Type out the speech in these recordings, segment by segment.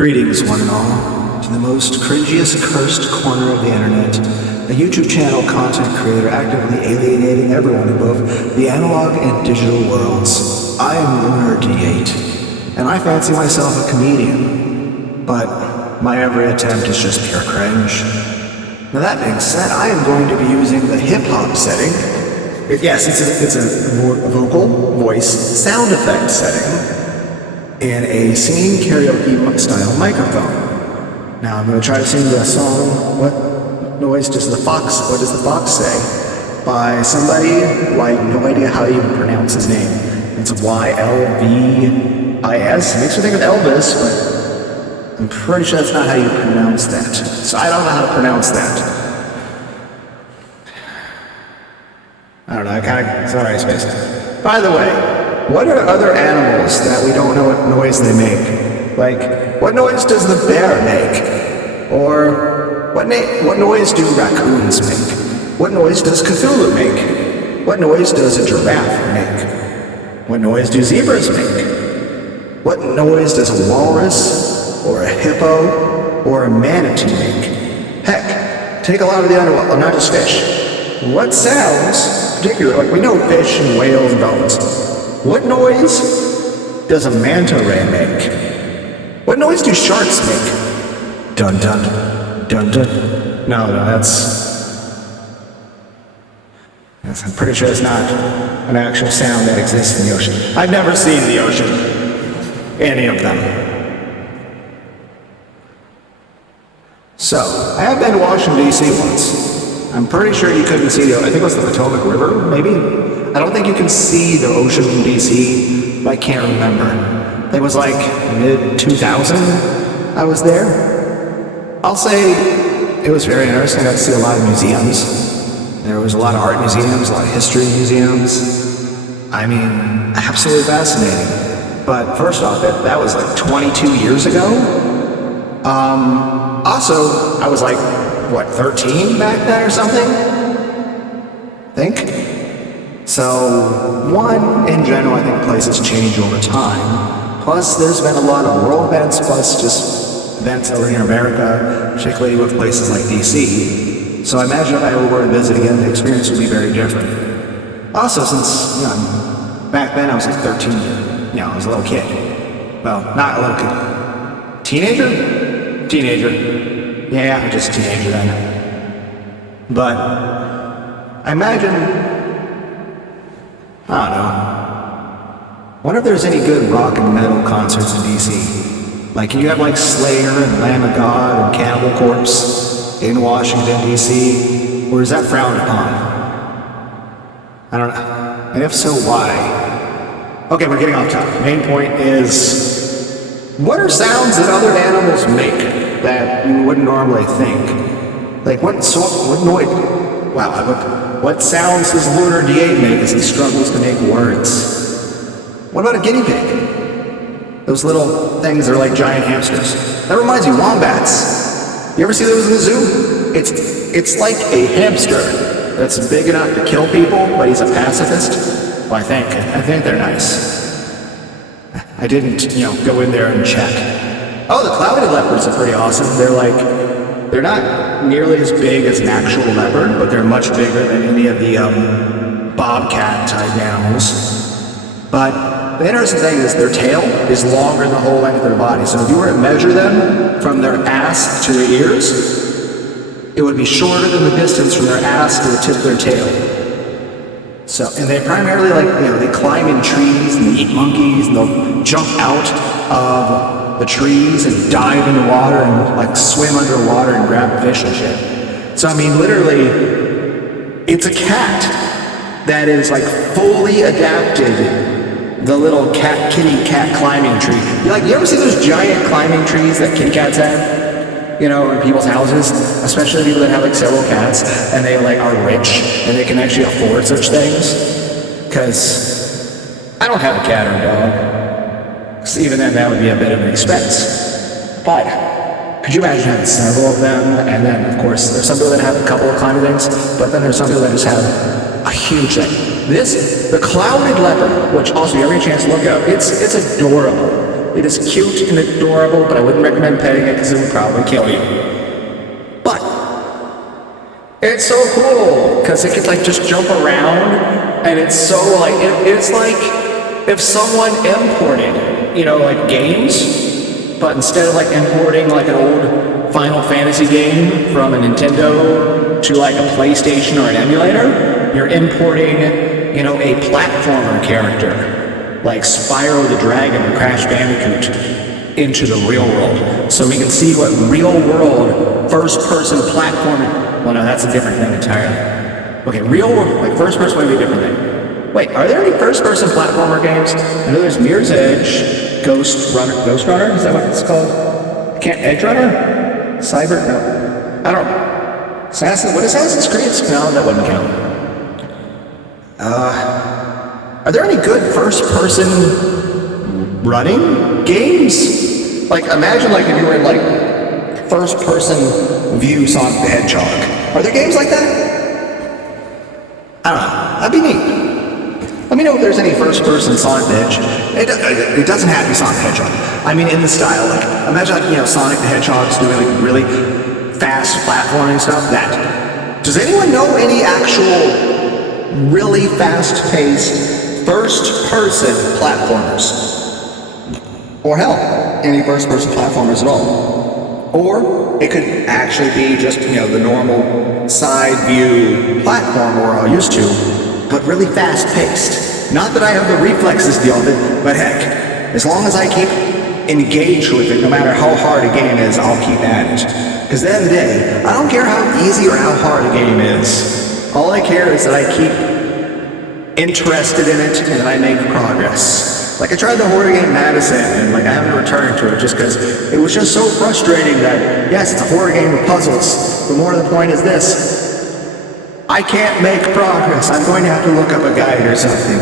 Greetings, one and all, to the most cringiest, cursed corner of the internet, a YouTube channel content creator actively alienating everyone in both the analog and digital worlds. I am lunarD8, and I fancy myself a comedian, but my every attempt is just pure cringe. Now that being said, I am going to be using the hip-hop setting. Yes, it's a vocal, voice, sound effect setting in a singing karaoke style microphone. Now I'm going to try to sing the song, What Does the Fox Say? By somebody who I have no idea how to even pronounce his name. It's Y-L-V-I-S. Makes me think of Elvis, but I'm pretty sure that's not how you pronounce that. So I don't know how to pronounce that. I don't know, sorry, I spaced out. By the way, what are other animals that we don't know what noise they make? Like, what noise does the bear make? Or what noise do raccoons make? What noise does Cthulhu make? What noise does a giraffe make? What noise do zebras make? What noise does a walrus or a hippo or a manatee make? Heck, take a lot of the underwater, not just fish. What sounds, particularly, like we know fish and whales and dolphins. What noise does a manta ray make? What noise do sharks make? Dun dun, dun dun. No, I'm pretty sure it's not an actual sound that exists in the ocean. I've never seen the ocean. Any of them. So, I have been to Washington, D.C. once. I'm pretty sure you couldn't see I think it was the Potomac River, maybe? I don't think you can see the ocean in D.C., but I can't remember. It was like mid-2000 I was there. I'll say it was very interesting. I got to see a lot of museums. There was a lot of art museums, a lot of history museums. I mean, absolutely fascinating. But first off, that was like 22 years ago. Also, I was like, 13 back then or something? I think. So, in general, I think places change over time. Plus, there's been a lot of world events, plus just events over here in America, particularly with places like DC. So I imagine if I ever were to visit again, the experience would be very different. Also, since, back then I was like 13, I was a little kid. Well, not a little kid. Teenager? Teenager. Yeah, I'm just a teenager then. But I imagine, I don't know. Wonder if there's any good rock and metal concerts in DC. Like, can you have like Slayer and Lamb of God and Cannibal Corpse in Washington, DC? Or is that frowned upon? I don't know. And if so, why? Okay, we're getting off topic. Main point is, what are sounds that other animals make that you wouldn't normally think? Like, what noise? Wow, what sounds does lunarD8 make as he struggles to make words? What about a guinea pig? Those little things that are like giant hamsters. That reminds me, wombats. You ever see those in the zoo? It's like a hamster that's big enough to kill people, but he's a pacifist. Well, I think they're nice. I didn't, go in there and check. Oh, the clouded leopards are pretty awesome. They're not nearly as big as an actual leopard, but they're much bigger than any of the bobcat-type animals. But the interesting thing is their tail is longer than the whole length of their body. So if you were to measure them from their ass to their ears, it would be shorter than the distance from their ass to the tip of their tail. So, and they primarily they climb in trees and they eat monkeys and they'll jump out of the trees and dive into water and swim underwater and grab fish and shit. So I mean, literally, it's a cat that is fully adapted the little kitty cat climbing tree. You ever see those giant climbing trees that kitty cats have? In people's houses, especially people that have several cats and they are rich and they can actually afford such things. Because I don't have a cat or a dog. Because even then that would be a bit of an expense. But could you imagine having several of them? And then of course there's some people that have a couple of climbing things, but then there's some people that just have a huge thing. The clouded leopard, which also you have a chance to look up, it's adorable. It is cute and adorable, but I wouldn't recommend petting it because it would probably kill you. But it's so cool because it could like just jump around, and it's so like it's like if someone imported, you know, like games, but instead of like importing like an old Final Fantasy game from a Nintendo to like a PlayStation or an emulator, you're importing, you know, a platformer character like Spyro the Dragon or Crash Bandicoot into the real world. So we can see what real world first-person platforming. Well, no, that's a different thing entirely. Okay, real world, like first-person would be a different thing. Wait, are there any first-person platformer games? I know there's Mirror's Edge, Ghost Runner, is that what it's called? Edge Runner? Cyber? No. I don't know. Assassin's Creed? No, that wouldn't count. Are there any good first-person running games? Like, imagine like if you were in like first-person view Sonic the Hedgehog. Are there games like that? I don't know. That'd be neat. Let me know if there's any first-person Sonic the Hedgehog. It doesn't have to be Sonic the Hedgehog. I mean, in the style, like, imagine, like, you know, Sonic the Hedgehog's doing, like, really fast platforming stuff. That. Does anyone know any actual, really fast-paced, first-person platformers? Or hell, any first-person platformers at all? Or it could actually be just, you know, the normal side-view platform we're all used to, but really fast-paced. Not that I have the reflexes to deal with it, but heck, as long as I keep engaged with it, no matter how hard a game is, I'll keep at it. Because at the end of the day, I don't care how easy or how hard a game is. All I care is that I keep interested in it and that I make progress. Like I tried the horror game Madison, and like I haven't returned to it just because it was just so frustrating that, yes, it's a horror game with puzzles, but more to the point is this. I can't make progress. I'm going to have to look up a guide or something.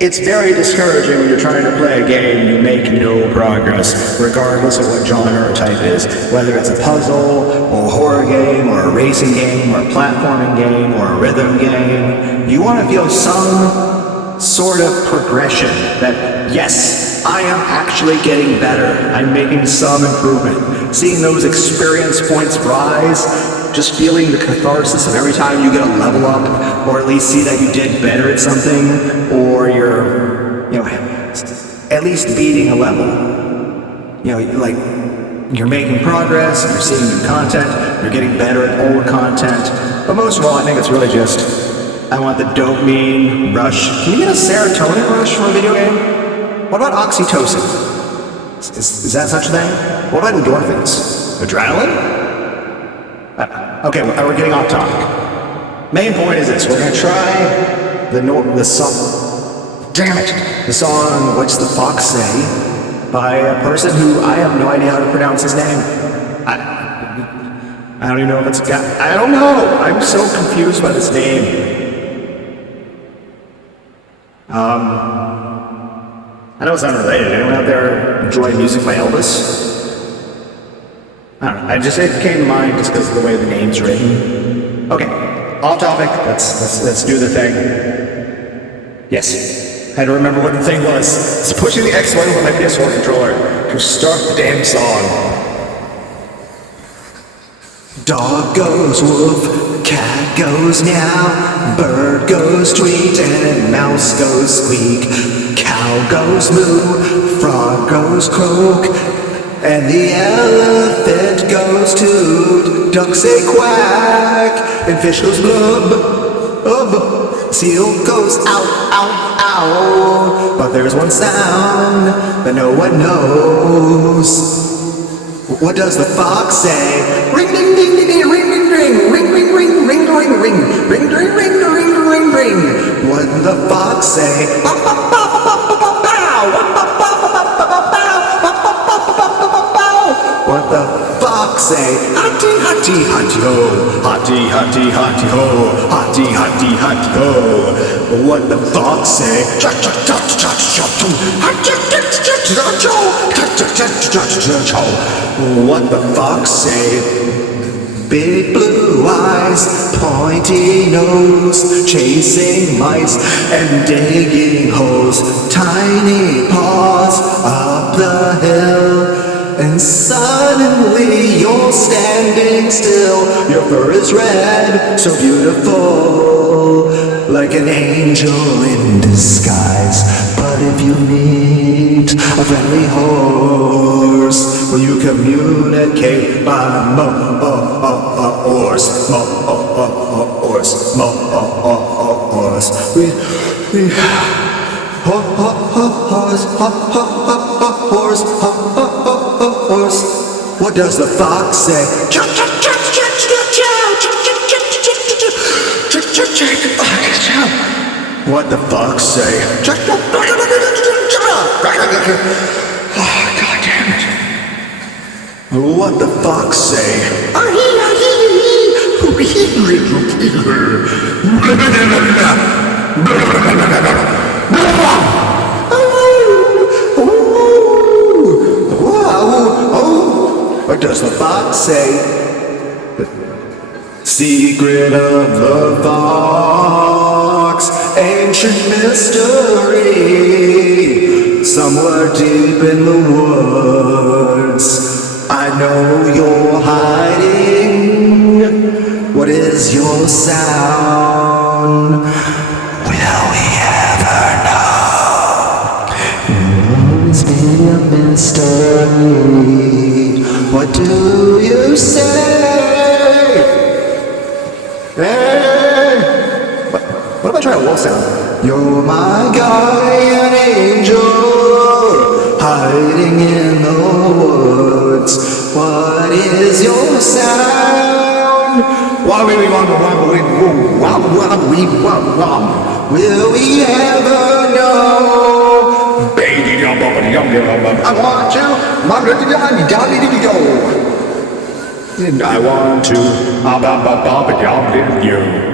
It's very discouraging when you're trying to play a game and you make no progress, regardless of what genre or type it is. Whether it's a puzzle, or a horror game, or a racing game, or a platforming game, or a rhythm game. You want to feel some sort of progression that, yes, I am actually getting better. I'm making some improvement. Seeing those experience points rise, just feeling the catharsis of every time you get a level up, or at least see that you did better at something, or you're, you know, at least beating a level. You know, like, you're making progress, you're seeing new content, you're getting better at old content, but most of all, I think it's really just, I want the dopamine rush. Can you get a serotonin rush from a video game? What about oxytocin? Is that such a thing? What about endorphins? Adrenaline? Okay, we're getting off topic. Main point is this: we're gonna try the song. Damn it! The song "What's the Fox Say" by a person who I have no idea how to pronounce his name. I don't even know if it's a guy. I don't know. I'm so confused by this name. I know it's unrelated. Anyone out there enjoy music by Elvis? I don't know. It came to mind just because of the way the name's written. Okay, off topic. Let's do the thing. Yes, I had to remember what the thing was. It's pushing the X button with my PS4 controller to start the damn song. Dog goes woof, cat goes meow, bird goes tweet, and mouse goes squeak. Cow goes moo, frog goes croak, and the elephant goes toot. Ducks say quack, and fish goes blub. Seal goes ow, ow, ow. But there's one sound that no one knows. What does the fox say? Ring, ding, ding, ding, ding, ring, ring, ring, ring, ring, ring, ring, ring, ring, ring, ring, ring, ring, ring, ring. What does the fox say? What the fox say? Hotty, hotty, hotty ho, hotty, hotty, hotty ho, hotty, hotty, hotty ho. What the fox say? Cha cha cha cha cha cha, hotty, cha cha cha cha, cha cha cha cha cha cha. What the fox say? Big blue eyes, pointy nose, chasing mice and digging holes. Tiny paws up the hill, and suddenly you're standing still. Your fur is red, so beautiful, like an angel in disguise. But if you meet a friendly horse, will you communicate by Morse? Morse. Horse. What does the fox say? What the fox say? Oh, God damn it. What the fox say? What does the fox say? Secret of the fox, ancient mystery, somewhere deep in the woods. I know you're hiding. What is your sound? Will we ever know? It's been a mystery. What do you say? Hey! What if I try a wolf sound? You're my guardian angel, hiding in the woods. What is your sound? Will we ever know? I want to. I want to.